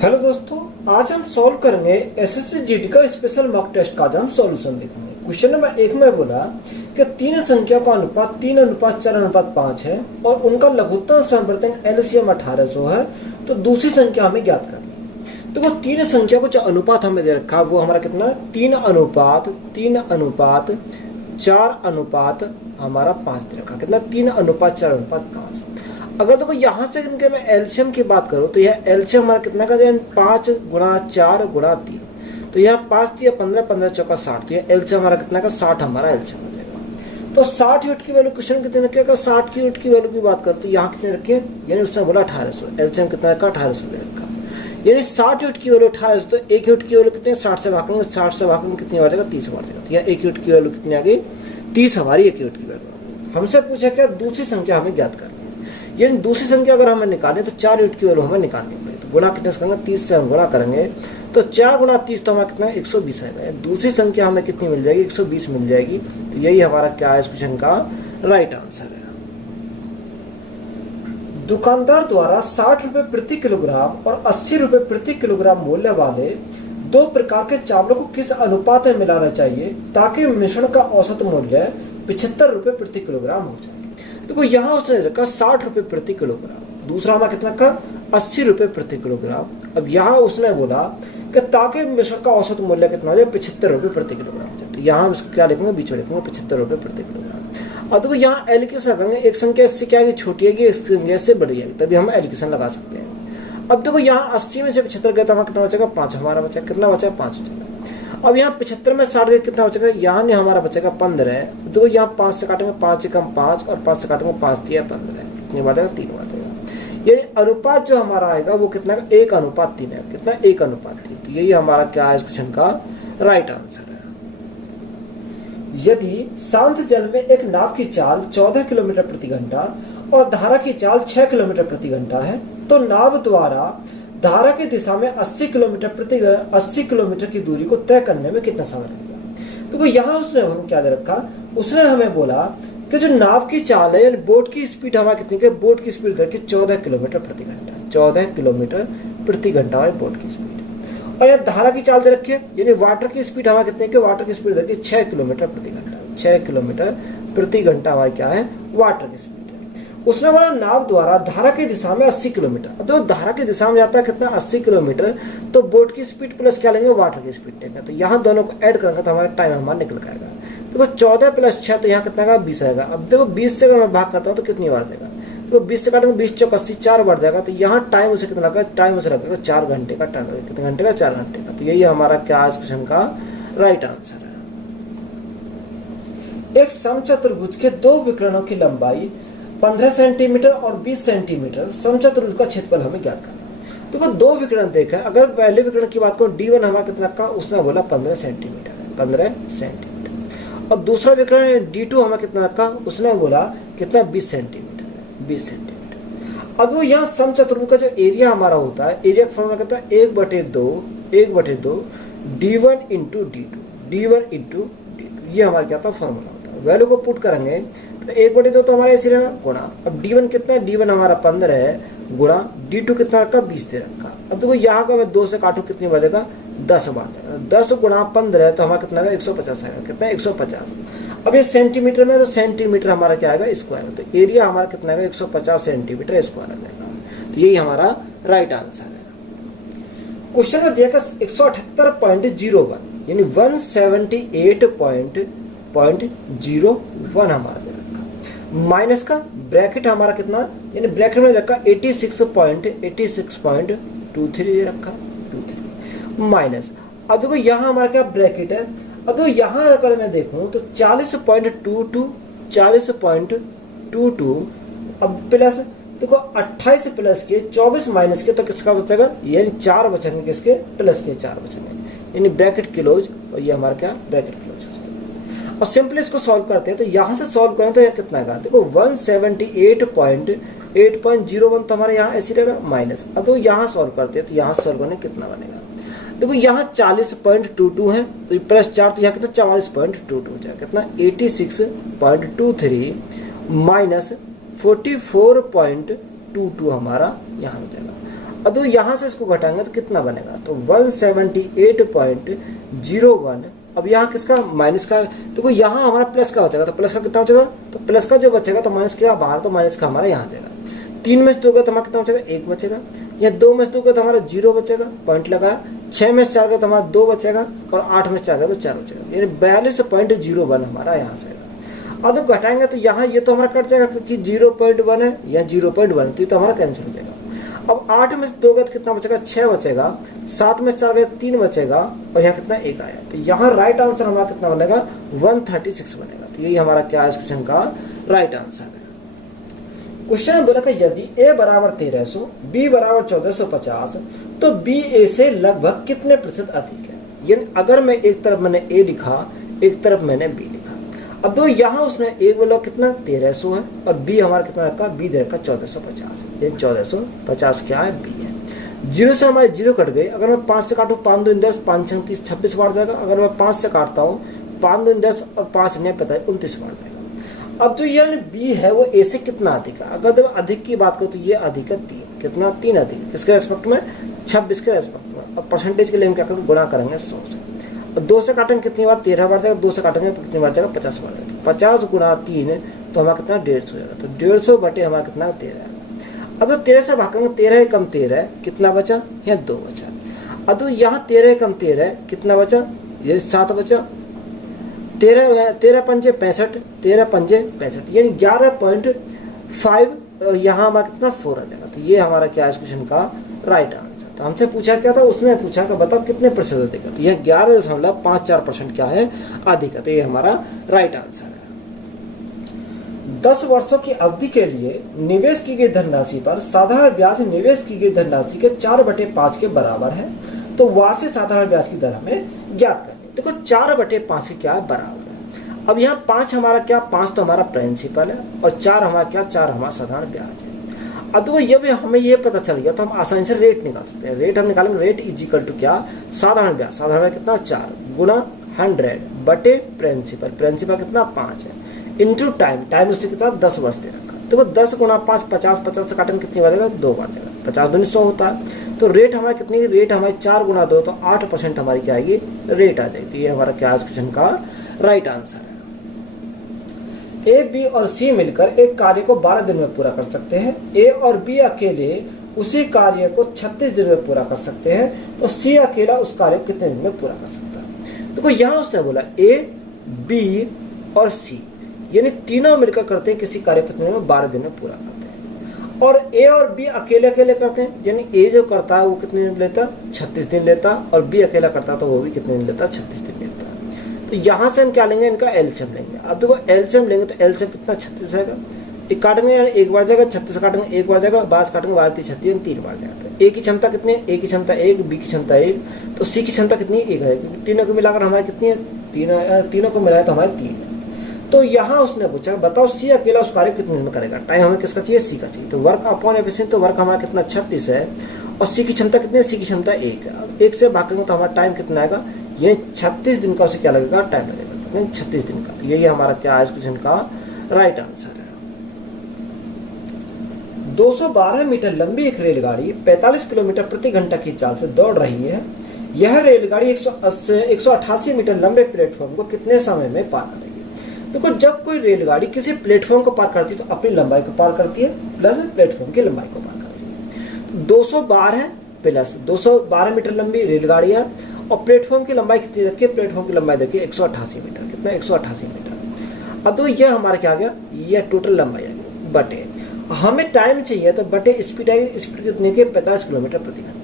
Hello दोस्तों, आज हम सॉल्व करेंगे एसएससी जीडी का स्पेशल मॉक टेस्ट का। आज हम सॉल्यूशन देखेंगे। क्वेश्चन नंबर 1 में बोला कि तीन संख्या का अनुपात 3:4:5 है और उनका लघुत्तम समवर्तन एलसीएम 1800 है, तो दूसरी संख्या हमें ज्ञात करनी। तो वो तीन संख्या को जो अनुपात हमें दे रखा वो हमारा कितना 3:4:5 हमारा 5 दे रखा। कितना 3:4:5। अगर देखो यहाँ से इनके मैं एलसीएम की बात करूँ तो यह एलसीएम हमारा कितना का 5 गुणा 4 गुणा 3, तो यहाँ 5 दिया 15, 15 चौका 60, तो यह एलसीएम हमारा कितना का 60 हमारा एलसीएम हो जाएगा। तो 60 यूनिट की वैल्यू क्वेश्चन कितने रखेगा, 60 की यूनिट की वैल्यू की बात करते हैं यहाँ कितने रखे, यानी उसने बोला 1800, एलसीएम कितना रखा 1800 दे रखा, यानी 60 यूनिट की वैल्यू 1800, तो एक यूनिट की वैल्यू कितने 60 से भागेंगे, 60 से भागेंगे कितनी आ जाएगा 30 आ जाएगा। तो यह एक यूनिट की वैल्यू कितनी आ गई 30 हमारी एक यूनिट की वैल्यू। हमसे पूछा क्या दूसरी संख्या हमें ज्ञात करनी है, यानी दूसरी संख्या अगर हमें निकालें तो 4 यूनिट की वैल्यू हमें निकालनी पड़ेगी। तो गुणा कितने से करेंगे 30 से हम गुणा करेंगे तो 4 गुणा 30 तो हमारा कितना 120 आएगा। दूसरी संख्या हमें कितनी मिल जाएगी 120 मिल जाएगी। तो यही हमारा क्या है इस क्वेश्चन का राइट आंसर है। दुकानदार द्वारा 60 रुपए प्रति किलोग्राम और 80 रुपए प्रति किलोग्राम मूल्य वाले दो प्रकार के चावलों को किस अनुपात में मिलाना चाहिए ताकि मिश्रण का औसत मूल्य 75 रुपए प्रति किलोग्राम हो जाए। देखो यहाँ उसने रखा 60 रुपए प्रति किलोग्राम, दूसरा हमारा कितना का 80 रुपए प्रति किलोग्राम। अब यहाँ उसने बोला कि ताकि मिश्रण का औसत मूल्य कितना हो जाए 75 रुपए प्रति किलोग्राम। तो यहाँ हम क्या लिखेंगे बीच में लिखेंगे 75 रुपए प्रति किलोग्राम। अब देखो यहाँ एलिकेशन लगाएंगे, एक संख्या इससे क्या है छोटी है, एक संख्या इससे बड़ी है, तभी हम एलिकेशन लगा सकते हैं। अब देखो यहाँ 80 में से 75 गया तो हमारा कितना बचेगा 5 हमारा बचा, कितना बचा 5 बचेगा। अब यहाँ 75 में 60 कितना बचेगा, यहाँ नहीं हमारा बचेगा 15 है। देखो यहाँ 5 से काटेंगे 5 कम 5 और 5 से काटेंगे 5 दिया 15, कितनी बात है 3 बात है। यानी अनुपात जो हमारा आएगा वो कितना का 1:3 है, कितना 1:3। तो यही हमारा क्या है इस क्वेश्चन का राइट आंसर है। यदि शांत जल में एक नाव की चाल 14 किलोमीटर प्रति घंटा और धारा की चाल 6 किलोमीटर प्रति घंटा है, तो नाव द्वारा धारा की दिशा में 80 किलोमीटर की दूरी को तय करने में कितना समय लगेगा। तो यहाँ उसने हम क्या दे रखा, उसने हमें बोला कि जो नाव की चाल है बोट की स्पीड हमारी कितनी है, बोट की स्पीड करके 14 किलोमीटर प्रति घंटा, 14 किलोमीटर प्रति घंटा हमारी बोट की स्पीड। और यहाँ धारा की चाल दे रखी है, यानी वाटर की स्पीड हमारी कितनी है, वाटर की स्पीड करके 6 किलोमीटर प्रति घंटा, 6 किलोमीटर प्रति घंटा हमारी क्या है वाटर की स्पीड है। उसने बोला नाव द्वारा धारा की दिशा में 80 किलोमीटर। अब जो धारा की दिशा में जाता है कितना 80 किलोमीटर, तो बोट की स्पीड प्लस क्या लेंगे वाटर की स्पीड लेंगे। तो यहाँ दोनों को ऐड करेंगे तो हमारा टाइम हमारा निकल जाएगा। देखो 14 + 6 तो यहाँ कितना का 20 आएगा। अब देखो 20 से अगर मैं भाग करता हूँ तो कितनी बार जाएगा, तो 20 से काटेंगे 20 चौक 80, 4 बार जाएगा। तो यहाँ टाइम उसे कितना लगा, टाइम उसे लगेगा 4 घंटे का टाइम, कितने घंटे का 4 घंटे का। तो यही हमारा क्या इस क्वेश्चन का राइट आंसर है। एक समचतुर्भुज के दो विकर्णों की लंबाई 15 सेंटीमीटर और 20 सेंटीमीटर, समचतुर्भुज का क्षेत्रफल हमें ज्ञात करना है। तो दो विकर्ण देखा, अगर पहले विकर्ण की बात करो D1 हमारा कितना का, उसने बोला 15 सेंटीमीटर है, 15 सेंटीमीटर। और दूसरा विकर्ण D2 हमारा कितना का, उसने बोला कितना 20 सेंटीमीटर है, 20 सेंटीमीटर। अब वो यहाँ समचतुर्भुज का जो एरिया हमारा होता है, एरिया का फॉर्मूला कितना 1/2 D1 × D2, D1 × D2, ये हमारा क्या था फॉर्मूला होता है। वैल्यू को पुट करेंगे तो 1/2 तो हमारा ऐसे रहेगा गुणा, अब D1 कितना है, D1 हमारा 15 है, गुणा D2 कितना रखा 20 दे रखा। अब देखो यहाँ का मैं 2 से काटू कितनी बार जाएगा 10 बार जाएगा, 10 गुणा 15 है तो हमारा कितना आएगा 150 आएगा, कितना 150। अब ये सेंटीमीटर में तो सेंटीमीटर हमारा क्या आएगा स्क्वायर, तो एरिया हमारा कितना आएगा 150 सेंटीमीटर स्क्वायर आ जाएगा। तो यही हमारा राइट आंसर है। क्वेश्चन में दिया 178.01 यानी 178.01 हमारा दे रखा, माइनस का ब्रैकेट हमारा कितना, यानी ब्रैकेट में रखा 86.23 दे रखा 23 माइनस। अब देखो यहाँ हमारा क्या ब्रैकेट है, अब देखो यहाँ अगर मैं देखूं तो 40.22, अब प्लस देखो 28 प्लस के 24 माइनस के, तो किसका बचेगा, यानी 4 बचेंगे, किसके प्लस के 4 बचेंगे, यानी ब्रैकेट क्लोज, और ये हमारा क्या ब्रैकेट क्लोज हो जाएगा। और सिंपली इसको सॉल्व करते हैं, तो यहाँ से सॉल्व करें तो यह कितना का, देखो 178.8.01 तो हमारे यहाँ ऐसी रहेगा माइनस। अब वो यहाँ सॉल्व करते हैं तो यहाँ सॉल्व करने कितना बनेगा, देखो यहाँ 40.22 है तो प्लस 4 तो यहाँ कितना 44.22 हो जाएगा, कितना 86.23 माइनस 44.22 हमारा यहाँ हो जाएगा। अब तो यहाँ से इसको घटाएंगे तो कितना बनेगा, तो 178.01। अब यहाँ किसका, माइनस का। देखो यहाँ हमारा प्लस का बचेगा, तो प्लस का कितना बचेगा, तो प्लस का जो बचेगा तो माइनस क्या बाहर, तो माइनस का हमारा यहाँ जाएगा। 3 में से 2 का तो हमारा कितना बचेगा, 1 बचेगा। या 2 में से 2 का तो हमारा 0 बचेगा, पॉइंट लगाया। 6 में से 4 का तो हमारा 2 बचेगा, और 8 में से 4 का तो 4 बचेगा, यानी 42.01 हमारा यहाँ से। अब जब घटाएंगे तो यहाँ ये तो हमारा कट जाएगा, क्योंकि 0.1 है या 0.1, तो ये तो हमारा कैंसिल हो जाएगा। अब 8 में से 2 का कितना बचेगा, 6 बचेगा। 7 में 4 का 3 बचेगा, और यहाँ कितना 1 आया, तो यहाँ राइट आंसर हमारा कितना बनेगा, 136 बनेगा। तो यही हमारा क्या है इस क्वेश्चन का राइट आंसर है। क्वेश्चन में बोला कि यदि a बराबर 1300, b बराबर 1450, तो b a से लगभग कितने प्रतिशत अधिक है। यानी अगर मैं एक तरफ मैंने a लिखा, एक तरफ मैंने b लिखा। अब दो यहाँ उसने a बोला कितना 1300 है, और b हमारा कितना रखा, b दे रखा 1450। ये 1450 क्या है, b है। 0 से हमारे 0 कट गए। अगर मैं 5 से काटूँ, 5 दूनी 10, 5 6 30, 26 बार जाएगा। अगर मैं 5 से काटता हूँ, 5 दूनी 10 और 5 नहीं पता है 29 बार जाएगा। अब जो ये b है वो a से कितना अधिक है। अगर जब अधिक की बात करो तो ये अधिक है 3, कितना 3 अधिक है, किसके रेस्पेक्ट में, 26 के रेस्पेक्ट में। और परसेंटेज के लिए हम क्या करेंगे, गुणा करेंगे 100 से। और 2 से काटेंगे कितनी बार, 13 बार जाएगा। 2 से काटेंगे कितनी बार जाएगा, 50 बार जाएगा। 50 गुणा 3 तो हमारा कितना 150 हो जाएगा। तो 150 बटे हमारा कितना 13 है। अब तो 13 से भागेंगे, 13 कम 13 कितना बचा, यहाँ 2 बचा। अब तो यहाँ 13 कम 13 कितना बचा, ये 7 बचा। 13 पंजे 65, 13 पंजे 65, यानी 11.5, यहाँ हमारा कितना 4 आ जाएगा। तो ये हमारा क्या है इस क्वेश्चन का राइट आंसर। तो हमसे पूछा क्या था, उसने पूछा कि बताओ कितने प्रतिशत अधिक है। तो यह 11.54% क्या है, अधिक है। तो ये हमारा राइट आंसर है। 10 वर्षों की अवधि के लिए निवेश की गई धनराशि पर साधारण ब्याज निवेश की गई धनराशि के 4/5 के बराबर है। तो वार्षिक साधारण ब्याज की दर हमें ज्ञात करनी। देखो 4/5 के क्या है, बराबर है। अब यहाँ 5 हमारा क्या, 5 तो हमारा प्रिंसिपल है, और 4 हमारा क्या, 4 हमारा साधारण ब्याज है। अब देखो ये भी हमें ये पता चल गया, तो हम आसानी से रेट निकाल सकते हैं। रेट हम निकालेंगे, रेट इज इक्वल टू क्या, साधारण ब्याज। साधारण ब्याज कितना 4 गुणा 100 बटे प्रिंसिपल। प्रिंसिपल कितना 5 है, इंटू टाइम। टाइम उसने कितना 10 वर्ष दे रखा। देखो 10 गुणा 5 50, 50 से काटेंगे कितनी बार जाएगा, 2 बार जाएगा। 50 दूनी 100 होता है। तो रेट हमारा कितनी, रेट हमारी 4 गुणा 2, तो 8% हमारी क्या आएगी, रेट आ जाएगी। ये हमारा क्या इस क्वेश्चन का राइट आंसर है। ए, बी और सी मिलकर एक कार्य को 12 दिन में पूरा कर सकते हैं। ए और बी अकेले उसी कार्य को 36 दिन में पूरा कर सकते हैं। तो सी अकेला उस कार्य को कितने दिन में पूरा कर सकता है। देखो यहाँ उसने बोला ए, बी और सी, यानी तीनों मिलकर करते हैं किसी कार्य को कितने दिन में, 12 दिन में पूरा करते हैं। और ए और बी अकेले अकेले करते हैं, यानी ए जो करता है वो कितने दिन लेता, 36 दिन लेता, और बी अकेला करता तो वो भी कितने दिन लेता, 36 दिन लेता। तो यहाँ से हम क्या लेंगे, इनका एलसीएम लेंगे। अब देखो एलसीएम लेंगे तो एलसीएम कितना 36 आएगा। एक काटेंगे यानी 1 बार जाएगा, 36 काटेंगे 1 बार जाएगा, 12 काटेंगे 12 3 36, 3 बार जाएगा। ए की क्षमता कितनी है, ए की क्षमता 1, बी की क्षमता 1, तो सी की क्षमता कितनी है, 1 है। क्योंकि तीनों को मिलाकर हमारी कितनी है, तीनों को मिलाया तो हमारे 3 है। तो यहाँ उसने पूछा बताओ सी अकेला उस कार्य कितने दिन में करेगा। टाइम हमें किसका चाहिए, सी का चाहिए। तो वर्क अपॉन एफिशिएंसी, तो वर्क हमारा कितना 36 है, और सी की क्षमता कितनी है, सी की क्षमता 1 है। अब 1 से भागेंगे तो हमारा टाइम कितना आएगा, ये 36 दिन का उसे क्या लगेगा, टाइम लगेगा, 36 दिन का। तो यही हमारा क्या है इस क्वेश्चन का राइट आंसर है। 212 मीटर लंबी एक रेलगाड़ी 45 किलोमीटर प्रति घंटा की चाल से दौड़ रही है। यह रेलगाड़ी 188 मीटर लंबे प्लेटफॉर्म को कितने समय में पार करेगी। देखो जब कोई रेलगाड़ी किसी प्लेटफॉर्म को पार करती है तो अपनी लंबाई को पार करती है प्लस प्लेटफॉर्म की लंबाई को पार करती है। तो 212 प्लस 212 मीटर लंबी रेलगाड़ी है, और प्लेटफॉर्म की लंबाई कितनी रखी है, प्लेटफॉर्म की लंबाई देखिए 188 मीटर। कितना 188 मीटर। अब तो यह हमारा क्या आ गया, यह टोटल लंबाई आ गई बटे हमें टाइम चाहिए, तो बटे स्पीड आएगी। स्पीड कितनी की 50 किलोमीटर प्रति घंटा।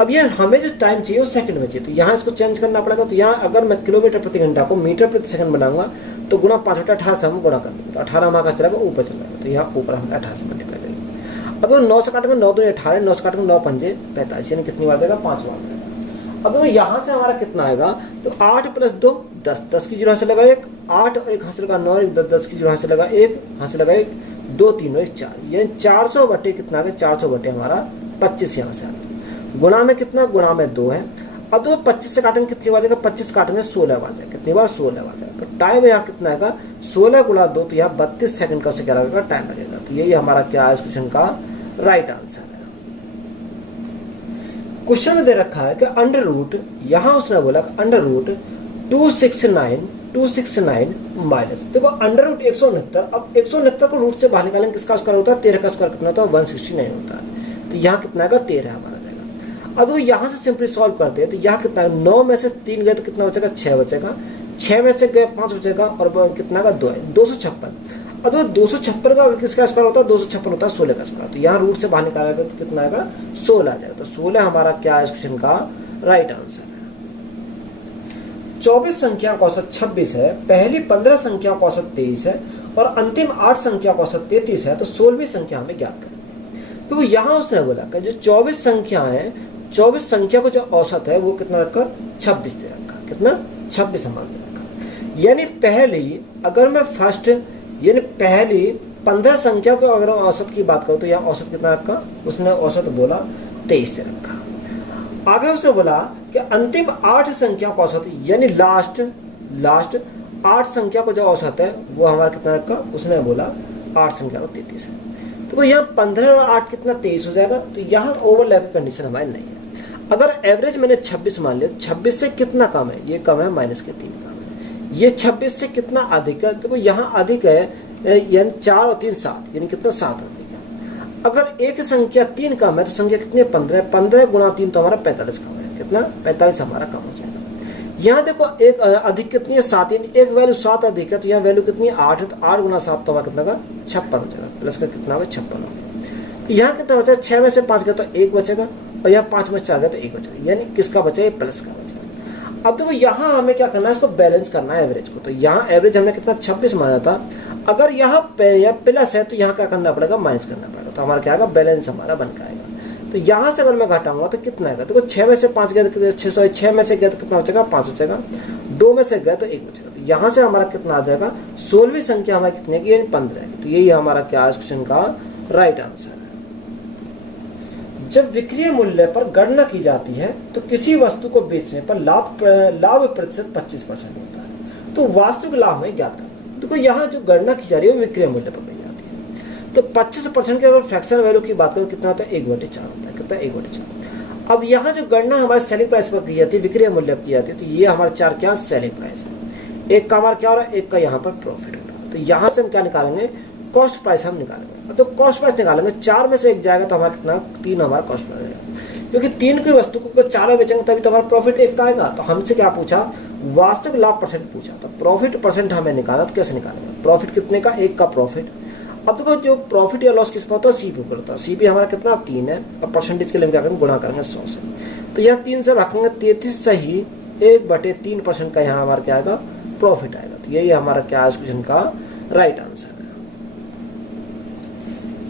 अब यह हमें जो टाइम चाहिए वो सेकंड में चाहिए, तो यहाँ इसको चेंज करना पड़ेगा। तो यहाँ अगर मैं किलोमीटर प्रति घंटा को मीटर प्रति सेकंड बनाऊंगा तो गुणा 5/18 से हम गुणा कर देंगे। तो 18 हमारा चलेगा ऊपर चल जाएगा, तो यहाँ ऊपर हमने 18 से मल्टीप्लाई करेंगे। अब 9 से काटेंगे 9 2 18, 9 से काटेंगे 9 पंजे 45, यानी कितनी बार जाएगा, 5 बार जाएगा। अब देखो यहाँ से हमारा कितना आएगा, तो 8 + 2 10, 10 की 0 हाथ से लगा 1, 8 और 1 हाथ से लगा 9, 10 की 0 हाथ से लगा 1, हाथ से लगा 1, 2 3 और 1 4, ये 400 बटे कितना आ गया, 400 बटे हमारा 25 यहाँ से आ गया। गुणा में कितना, गुणा में 2 है। अब तो 25 से काटेंगे कितनी बार जाएगा, 25 काटेंगे 16 बार जाएगा। कितनी बार, 16 बार जाएगा। तो टाइम यहाँ कितना आएगा, 16 × 2, तो यहाँ 32 सेकंड का उसे क्या लगेगा, टाइम लगेगा। तो यही हमारा क्या है इस क्वेश्चन का राइट आंसर है। क्वेश्चन में दे रखा है कि अंडर रूट, यहां उसने बोला अंडर रूट 269 माइनस, देखो अंडर रूट 169, अब 169 को रूट से बाहर निकालेंगे, किसका स्क्वायर होता है, 13 का स्क्वायर कितना होता है, 169 होता है। तो यहाँ कितना आएगा, 13 हमारा जाएगा। अब वो यहाँ से सिंपली सॉल्व करते हैं, तो यहाँ कितना है, 9 में से 3 गए तो कितना बचेगा, 6 बचेगा, 6 में से गए 5 बचेगा, और कितना का 2 है, 256। अब 256 का किसका स्क्वायर होता है, 256 होता है 16 का स्क्वायर। तो यहाँ रूट से बाहर निकालेगा तो कितना आएगा, 16 आ जाएगा। तो 16 हमारा क्या है इस क्वेश्चन का राइट आंसर है। 24 संख्या का औसत 26 है, पहली 15 संख्या का औसत 23 है और अंतिम 8 संख्या का औसत 33 है, तो 16वीं संख्या हमें ज्ञात करनी है। तो यहाँ उसने बोला कि जो 24 संख्या है, 24 संख्या को जो औसत है वो कितना रखा, 26 दे रखा, कितना 26 हमारा दे रखा। यानी पहली, अगर मैं फर्स्ट यानी पहली 15 संख्या को अगर औसत की बात करूं तो यहाँ औसत कितना रखा, उसने औसत बोला 23 दे रखा। आगे उसने बोला कि अंतिम 8 संख्या का औसत, यानी लास्ट 8 संख्या को जो औसत है वो हमारा कितना रखा, उसने बोला 8 संख्या को 33 है। तो यहाँ 15 और 8 कितना 23 हो जाएगा। तो यहाँ ओवरलैप की कंडीशन हमारी नहीं है। अगर एवरेज मैंने 26 मान लिया, 26 से कितना कम है, ये कम है, -3 कम है। ये 26 से कितना अधिक है, तो यहाँ अधिक है, यानी 4 और 3 7, यानी कितना 7 अधिक है। अगर एक संख्या 3 कम है तो संख्या कितनी है, 15, 15 गुणा 3 तो हमारा 45 कम है, कितना 45 हमारा कम हो जाएगा। यहाँ देखो एक अधिक कितनी है, 7, एक वैल्यू 7 अधिक है, तो यहाँ वैल्यू कितनी है, 8 है, तो 8 गुणा 7 तो हमारा कितना का 56 हो जाएगा, प्लस का कितना होगा 56 होगा। तो यहाँ कितना बचा, 6 में से 5 गया तो 1 बचेगा, और यहाँ 5 में 4 गया तो 1 बचेगा, यानी किसका बचा, ये प्लस का बचेगा। अब देखो यहाँ हमें क्या करना है, इसको बैलेंस करना है एवरेज को। तो यहाँ एवरेज हमने कितना 26 माना था, अगर यहाँ प्लस है तो यहाँ क्या करना पड़ेगा, माइनस करना पड़ेगा। तो हमारा क्या आएगा, बैलेंस हमारा बन के आएगा। तो यहाँ से अगर मैं घटाऊंगा तो कितना आएगा, देखो 6 में से 5 गया तो 6 में से गया तो कितना बचेगा, 5 बचेगा, 2 में से गया तो 1 बचेगा। तो यहाँ से हमारा कितना आ जाएगा, 16वीं संख्या हमारी कितनी है, यानी 15 है। तो यही हमारा क्या इस क्वेश्चन का राइट आंसर है। जब विक्रय मूल्य पर गणना की जाती है तो किसी वस्तु को बेचने पर लाभ प्रतिशत 25% होता है। तो वास्तविक लाभ में ज्ञात करना। देखो यहाँ जो गणना की जा रही है वो विक्रय मूल्य पर की जाती है। तो 25% की अगर फ्रैक्शन वैल्यू की बात करें कितना होता है, 1/4 होता है, कितना 1/4। अब यहाँ जो गणना हमारे सेलिंग प्राइस पर की जाती है, विक्रय मूल्य पर की जाती है, तो ये हमारे 4 क्या सेलिंग प्राइस है, एक का हमारा क्या हो रहा है, एक का यहाँ पर प्रॉफिट हो रहा है। तो यहाँ से हम क्या निकालेंगे, कॉस्ट प्राइस हम निकालेंगे। तो कॉस्ट प्राइस निकालेंगे, 4 में से 1 जाएगा तो हमारा कितना, 3 हमारा कॉस्ट प्राइस आएगा, क्योंकि 3 की वस्तु को 4 में बेचेंगे तभी तो हमारा प्रॉफिट 1 का आएगा। तो हमसे क्या पूछा, वास्तविक लाभ परसेंट पूछा, तो प्रॉफिट परसेंट हमें निकाला। तो कैसे निकालेंगे, प्रॉफिट कितने का, 1 का प्रॉफिट। अब देखो जो प्रॉफिट या लॉस किस पर होता है, सीपी पर होता है। सीपी हमारा कितना 3 है, और परसेंटेज के लिए क्या करेंगे, गुणा करेंगे 100 से। तो यहाँ 3 से रखेंगे 33 से ही 1/3% का यहाँ हमारा क्या आएगा, प्रॉफिट आएगा। तो यही हमारा क्या इस क्वेश्चन का राइट आंसर है।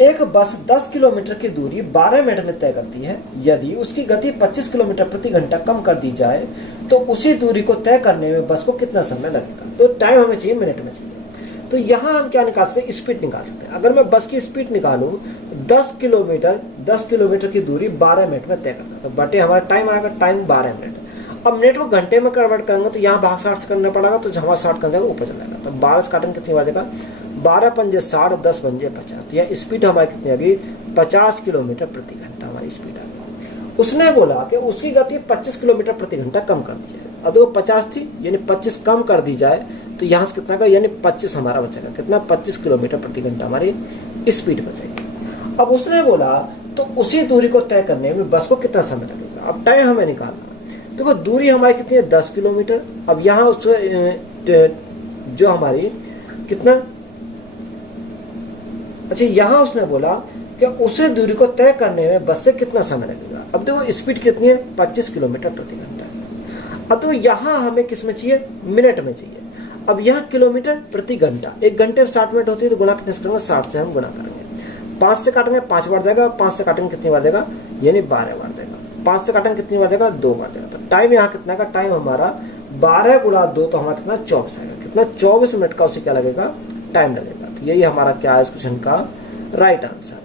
एक बस 10 किलोमीटर की दूरी 12 मिनट में तय करती है। यदि उसकी गति 25 किलोमीटर प्रति घंटा कम कर दी जाए तो उसी दूरी को तय करने में बस को कितना समय लगेगा। तो टाइम हमें चाहिए, मिनट में चाहिए। तो यहाँ हम क्या निकाल सकते हैं, स्पीड निकाल सकते हैं। अगर मैं बस की स्पीड निकालूं 10 किलोमीटर की दूरी 12 मिनट में तय करता है, तो बटे हमारा टाइम आएगा, टाइम 12 मिनट। अब मिनट को घंटे में कन्वर्ट करेंगे तो यहाँ भाग 60 से करना पड़ेगा, तो हमारा 60 कर जाएगा, ऊपर चला जाएगा। तो 12 से काटेंगे कितनी बार जाएगा, 12 पंजे 60, 10 पंजे 50। तो यह स्पीड हमारी कितनी आ गई, 50 किलोमीटर प्रति घंटा हमारी स्पीड आ गई। उसने बोला कि उसकी गति 25 किलोमीटर प्रति घंटा कम कर दी जाए। अब वो 50 थी, यानी 25 कम कर दी जाए, तो यहाँ से कितना का, यानी 25 हमारा बचेगा, कितना 25 किलोमीटर प्रति घंटा हमारी स्पीड बचेगी। अब उसने बोला तो उसी दूरी को तय करने में बस को कितना समय लगेगा। अब टाइम हमें निकालना। देखो दूरी हमारी कितनी है, 10 किलोमीटर। अब यहाँ उस जो हमारी कितना, अच्छा यहाँ उसने बोला कि उसे दूरी को तय करने में बस से कितना समय लगेगा। अब देखो स्पीड कितनी है, 25 किलोमीटर प्रति घंटा। अब तो यहाँ हमें किस में चाहिए, मिनट में चाहिए। अब यह किलोमीटर प्रति घंटा, 1 घंटे में 60 मिनट होती है, तो गुणा कितने से करेंगे, 60 से हम गुणा करेंगे। 5 से काटेंगे 5 बार जाएगा, 5 से काटेंगे कितनी बार जाएगा, यानी 12 बार जाएगा। 5 से काटेंगे कितनी बार जाएगा, 2 बार जाएगा। तो टाइम यहाँ कितना का, टाइम हमारा 12 गुणा 2 तो हमारा कितना 24 आएगा, कितना 24 मिनट का उसे क्या लगेगा, टाइम लगेगा। तो यही हमारा क्या है इस क्वेश्चन का राइट आंसर है।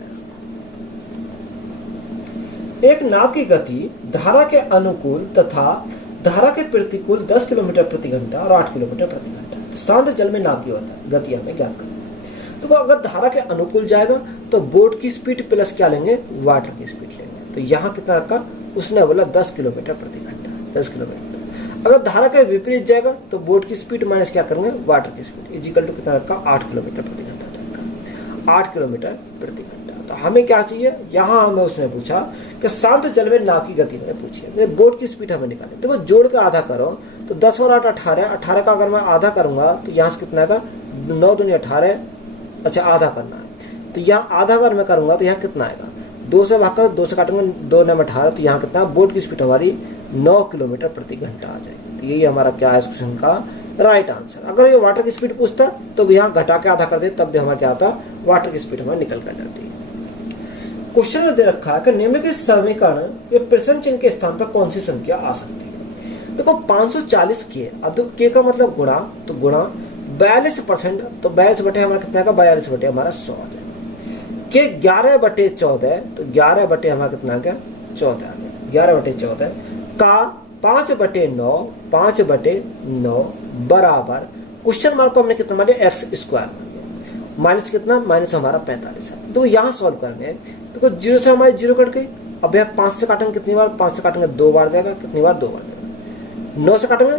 एक नाव की गति धारा के अनुकूल तथा धारा के प्रतिकूल 10 किलोमीटर प्रति घंटा और 8 किलोमीटर प्रति घंटा। तो शांत जल में नाव की होता है गति हमें ज्ञात करनी है। तो अगर धारा के अनुकूल जाएगा तो बोट की स्पीड प्लस क्या लेंगे, वाटर की स्पीड लेंगे। तो यहाँ कितना रखा उसने बोला 10 किलोमीटर प्रति घंटा, 10 किलोमीटर। अगर धारा के विपरीत जाएगा तो बोट की स्पीड माइनस क्या करेंगे, वाटर की स्पीड, इजिकल टू कितना रखा, 8 किलोमीटर प्रति घंटा जाएगा, 8 किलोमीटर प्रति घंटा। तो हमें क्या चाहिए, यहाँ हमें उसने पूछा कि शांत जल में नाव की गति हमें पूछी है, बोट की स्पीड हमें निकाली। देखो जोड़ के आधा करो तो 10 और 8 18, 18 का अगर मैं आधा करूंगा तो यहाँ से कितना आएगा, 9 दूनी 18, अच्छा आधा करना है तो यहाँ आधा अगर मैं करूंगा तो यहाँ कितना आएगा, 2 से भाग कर 2 से काटेंगे, 2 9 18, तो यहाँ कितना, बोट की स्पीड हमारी 9 किलोमीटर प्रति घंटा आ जाएगी। तो यही हमारा क्या है इस क्वेश्चन का राइट आंसर। अगर ये वाटर की स्पीड पूछता तो यहाँ घटा के आधा कर दे, तब भी हमारा क्या आता, वाटर की स्पीड हमारी निकल कर जाती है। क्वेश्चन में दे रखा है कि निम्नलिखित समीकरण ये प्रश्न चिन्ह के स्थान पर कौन सी संख्या आ सकती है। देखो 540 के, अब देखो के का मतलब गुणा, तो गुणा 42%, तो 42 बटे हमारा कितना का, 42 बटे हमारा 100 आ जाएगा। के 11 बटे 14, तो 11 बटे हमारा कितना गया, 14 आ गया, 11 बटे 14 का 5 बटे 9, 5 बटे 9 बराबर, क्वेश्चन मार्क को हमने कितना मान लिया, एक्स स्क्वायर माइनस कितना, माइनस हमारा 45 है। तो यहाँ सॉल्व करने, देखो 0 से हमारी 0 कट गई, अब यहाँ 5 से काटेंगे कितनी बार, 5 से काटेंगे 2 बार जाएगा, कितनी बार, 2 बार जाएगा। 9 से काटेंगे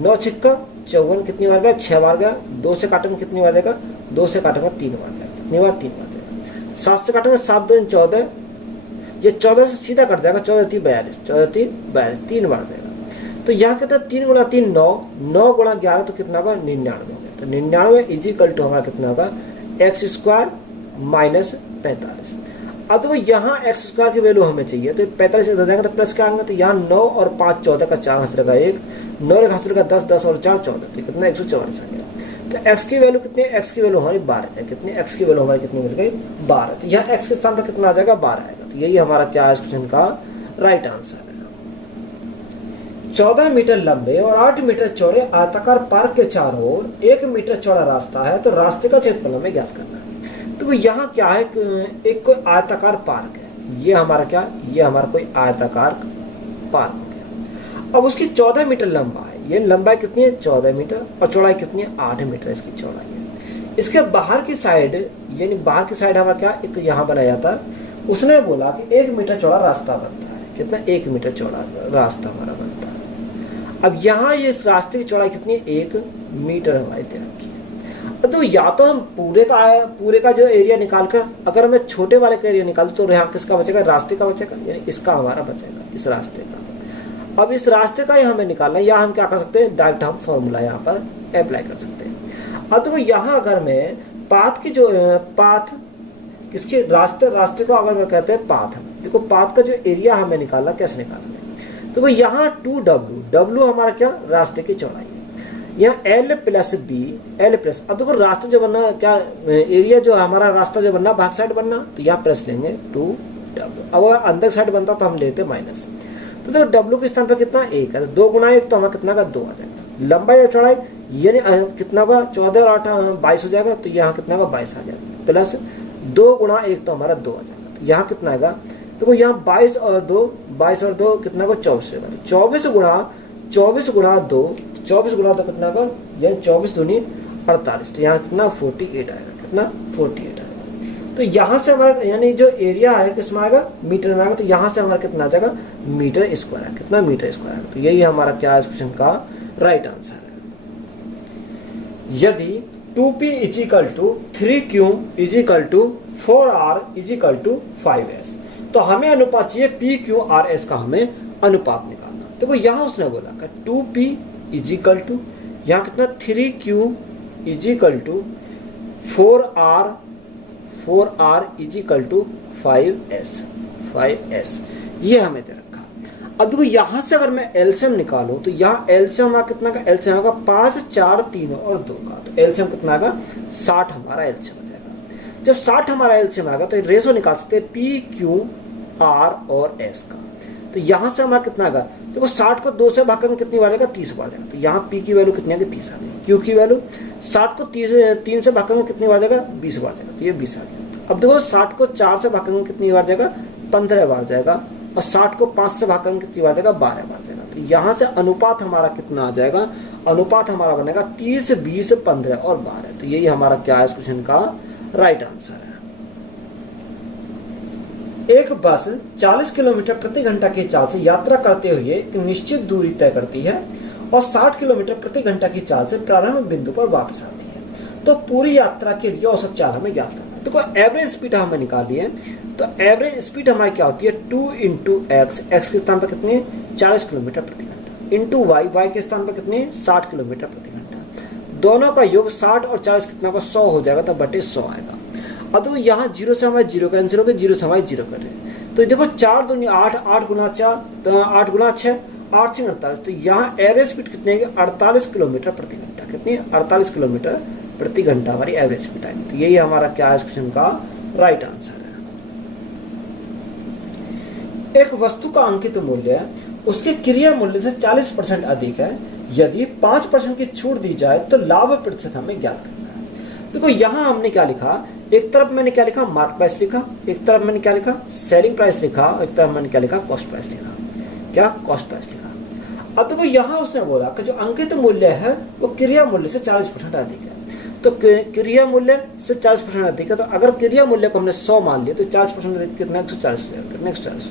9 छिक्का 54, कितनी बार गया, 6 बार गया। 2 से काटेंगे कितनी बार जाएगा, 2 से काटेंगे 3 बार जाएगा, कितनी बार, 3 बार जाएगा। 7 से काटेंगे 7 2 14, ये 14 से सीधा कट जाएगा, 14 3 42, 14 3 42, 3 बार जाएगा। तो यहाँ कितना, 3 गुणा 3 9, 9 गुणा 11 तो कितना होगा, 99 हो गया। तो 99 इजिकल टू हमारा कितना होगा, एक्स स्क्वायर माइनस 45। अब देखो यहाँ एक्स स्क्वायर की वैल्यू हमें चाहिए, तो 45 इधर जाएगा तो प्लस क्या आएंगे, तो यहाँ 9 और 5 14 का 4 हासिल का 1, 9 एक हासिल का 10, 10 और 4 14, तो कितना 144 आ गया। तो एक्स की वैल्यू कितनी है, एक्स की वैल्यू हमारी 12 है, कितनी एक्स की वैल्यू हमारी कितनी मिल गई, 12। तो यहाँ एक्स के स्थान पर कितना आ जाएगा, 12 आएगा। तो यही हमारा क्या है इस क्वेश्चन का राइट आंसर है। 14 मीटर लंबे और 8 मीटर चौड़े आयताकार पार्क के चारों ओर 1 मीटर चौड़ा रास्ता है, तो रास्ते का क्षेत्रफल हमें ज्ञात करना है। तो यहाँ क्या है, एक कोई आयताकार पार्क है, ये हमारा क्या, ये हमारा कोई आयताकार पार्क हो गया। अब उसकी 14 मीटर लंबा है, ये लंबाई कितनी है, 14 मीटर, और चौड़ाई कितनी है, 8 मीटर इसकी चौड़ाई है। इसके बाहर की साइड, यानी बाहर की साइड हमारा क्या, एक यहाँ बनाया जाता है। उसने बोला कि 1 मीटर चौड़ा रास्ता बनता है, कितना, 1 मीटर चौड़ा रास्ता हमारा बनता है। अब यहाँ ये इस रास्ते की चौड़ाई कितनी है, 1 मीटर हमारी दे रखी है। तो या तो हम पूरे का जो एरिया निकाल कर, अगर मैं छोटे वाले का एरिया निकालूं तो यहाँ किसका बचेगा, रास्ते का बचेगा, यानी इसका हमारा बचेगा, इस रास्ते का। अब इस रास्ते का ही हमें निकालना है, या हम क्या कर सकते हैं, डायरेक्ट हम फॉर्मूला यहाँ पर अप्लाई कर सकते हैं। अब देखो यहाँ अगर मैं पाथ की जो पाथ किसके, रास्ते को अगर मैं कहते हैं पाथ, देखो पाथ का जो एरिया हमें निकालना, कैसे निकालना है, देखो यहाँ 2W हमारा क्या, रास्ते की चौड़ाई, यहाँ L plus B, L plus. अब देखो रास्ता जो बनना क्या, एरिया जो हमारा रास्ता जो बनना, बैक साइड बनना, तो यहाँ प्लस लेंगे 2W। अब अगर अंदर साइड बनता तो हम लेते माइनस। तो देखो W के स्थान पर कितना, 1 है, 2 गुना 1 तो हमारा कितना का, 2 आ जाएगा। लंबाई और चौड़ाई यानी कितना होगा, 14 और 8 22 हो जाएगा, तो यहाँ कितना का, 22 आ जाएगा, प्लस 2 गुना 1 तो हमारा 2 आ जाएगा। तो यहाँ कितना आएगा, देखो यहाँ 22 और 2 कितना को, 24 होगा। 24 गुणा 2 कितना का, यानी 24 दूनी 48, तो यहाँ कितना 48 आएगा, कितना 48 आएगा। तो यहाँ से हमारा यानी जो एरिया है किसमें आएगा, मीटर में आएगा, तो यहाँ से हमारा कितना आ जाएगा, मीटर स्क्वायर है, कितना मीटर स्क्वायर है। तो यही हमारा क्या है इस क्वेश्चन का राइट आंसर है। यदि 2p equal to 3q equal to 4r equal to 5s, तो हमें अनुपात चाहिए PQRS का, हमें अनुपात निकालना। देखो यहाँ उसने बोला कि 2p इजिकल टू, यहाँ कितना 3q equal to 4r equal to 5s, ये हमें दे रखा। अब देखो यहाँ से अगर मैं एलसीएम निकालूं तो यहाँ एलसीएम हमारा कितना का, एलसीएम होगा 5 4 3 और 2 का, तो एलसीएम कितना आएगा, 60 हमारा एलसीएम हो जाएगा। जब 60 हमारा एलसीएम आएगा तो रेशो निकाल सकते हैं PQR और S का। तो यहाँ से हमारा कितना आएगा, देखो 60 को 2 से भाग करके कितनी बार जाएगा, 30 बार जाएगा। तो यहाँ P की वैल्यू कितनी आ गई, 30 आ गई। Q की वैल्यू 60 को 3 से भाग करके कितनी बार जाएगा, 20 बार जाएगा, तो ये 20 आ गया। अब देखो 60 को 4 से भाग करके कितनी बार जाएगा, 15 बार जाएगा, और 60 को 5 से भाग करके कितनी बार जाएगा, 12 बार जाएगा। तो यहाँ से अनुपात हमारा कितना आ जाएगा, अनुपात हमारा बनेगा 30 20 15 और 12। तो यही हमारा क्या है इस क्वेश्चन का राइट आंसर है। एक बस 40 किलोमीटर प्रति घंटा की चाल से यात्रा करते हुए एक निश्चित दूरी तय करती है और 60 किलोमीटर प्रति घंटा की चाल से प्रारंभ बिंदु पर वापस आती है। तो पूरी यात्रा के लिए औसत चाल हमें ज्ञात करना है। तो एवरेज स्पीड हमें निकाली है। तो एवरेज स्पीड हमारी क्या होती है 2 × x, x के स्थान पर कितनी 40 किलोमीटर प्रति घंटा, इंटू y, y के स्थान पर कितनी 60 किलोमीटर प्रति घंटा। दोनों का योग 60 और 40 कितना का 100 हो जाएगा, तो बटे 100 आएगा। अब तो यहाँ 0 से हमारे 0 कैंसिल हो गए, 0 से हमारे 0 कर रहे हैं। तो देखो 4 दूनी 8, 8 गुना 4, तो 8 गुना 6, 8 6 48। तो यहाँ एवरेज स्पीड कितनी है 48 किलोमीटर प्रति घंटा। कितनी 48 किलोमीटर प्रति घंटा हमारी एवरेज स्पीड आएगी। तो यही हमारा क्या है इस क्वेश्चन का राइट आंसर है। एक वस्तु का अंकित मूल्य उसके क्रिया मूल्य से 40% अधिक है। यदि 5% की छूट दी जाए तो लाभ प्रतिशत हमें ज्ञात करना है। देखो यहाँ हमने क्या लिखा, एक तरफ मैंने क्या लिखा मार्क प्राइस लिखा, एक तरफ मैंने क्या लिखा सेलिंग प्राइस लिखा, एक तरफ मैंने क्या लिखा कॉस्ट प्राइस लिखा। क्या कॉस्ट प्राइस लिखा। अब देखो यहाँ उसने बोला कि जो अंकित मूल्य है वो क्रिया मूल्य से 40% अधिक है। तो क्रिया मूल्य से 40% अधिक है। तो अगर क्रिया मूल्य को हमने 100 मान लिया तो 40% अधिक कितना 140 कितना 140।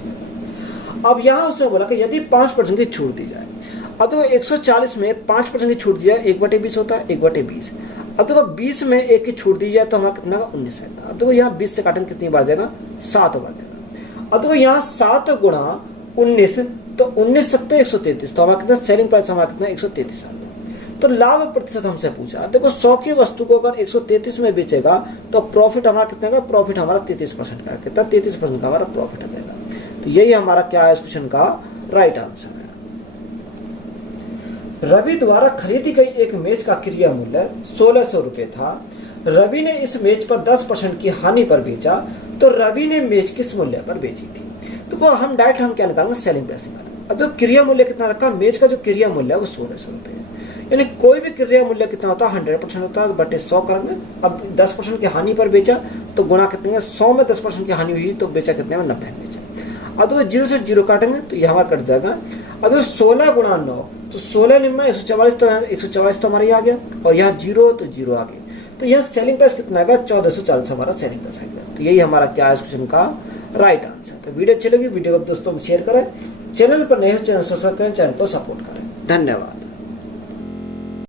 अब यहाँ उसने बोला कि यदि 5% की छूट दी जाए। अब तो 140 में 5% की छूट दी जाए 1/20 होता है 1/20। अब देखो 20 में 1 की छूट दी जाए तो हमारा कितना 19 है। अब देखो यहाँ 20 से काटन कितनी बार जाएगा 7 बार जाएगा। अब देखो यहाँ 7 गुणा 19, तो 19 सत्ते 133, तो हमारा कितना सेलिंग प्राइस हमारा कितना 133 आ गया। तो लाभ प्रतिशत हमसे पूछा। देखो 100 की वस्तु को अगर 133 में बेचेगा तो प्रॉफिट हमारा कितना का, प्रॉफिट हमारा 33% का, कितना 33% का हमारा प्रॉफिट आएगा। तो यही हमारा क्या है इस क्वेश्चन का राइट आंसर है। रवि द्वारा खरीदी गई एक मेज का क्रिया मूल्य 1600 रुपये था। रवि ने इस मेज पर 10% की हानि पर बेचा, तो रवि ने मेज किस मूल्य पर बेची थी। तो हम डायरेक्ट हम क्या निकालेंगे सेलिंग प्राइस निकालेंगे। अब जो क्रिया मूल्य कितना रखा, मेज का जो क्रिया मूल्य है वो 1600 रुपये है। यानी कोई भी क्रिया मूल्य कितना होता है 100% होता है, बटे 100 करेंगे। अब 10% की हानि पर बेचा तो गुणा कितने 100 में 10% की हानि हुई तो बेचा कितने में 90 में बेचा। अब तो 0 से 0 काटेंगे तो ये हमारा कट जाएगा। अब 16 गुणा 9 तो 16 में 144, तो 144 तो हमारे आ गया और यहाँ 0 तो 0 आ गया। तो यह सेलिंग प्राइस कितना आएगा 1440 हमारा सेलिंग प्राइस आएगा। तो यही हमारा क्या है इस क्वेश्चन का राइट आंसर। तो वीडियो अच्छी लगी वीडियो को दोस्तों में शेयर करें, चैनल पर नए हो चैनल सब्सक्राइब करें, चैनल को सपोर्ट करें। धन्यवाद।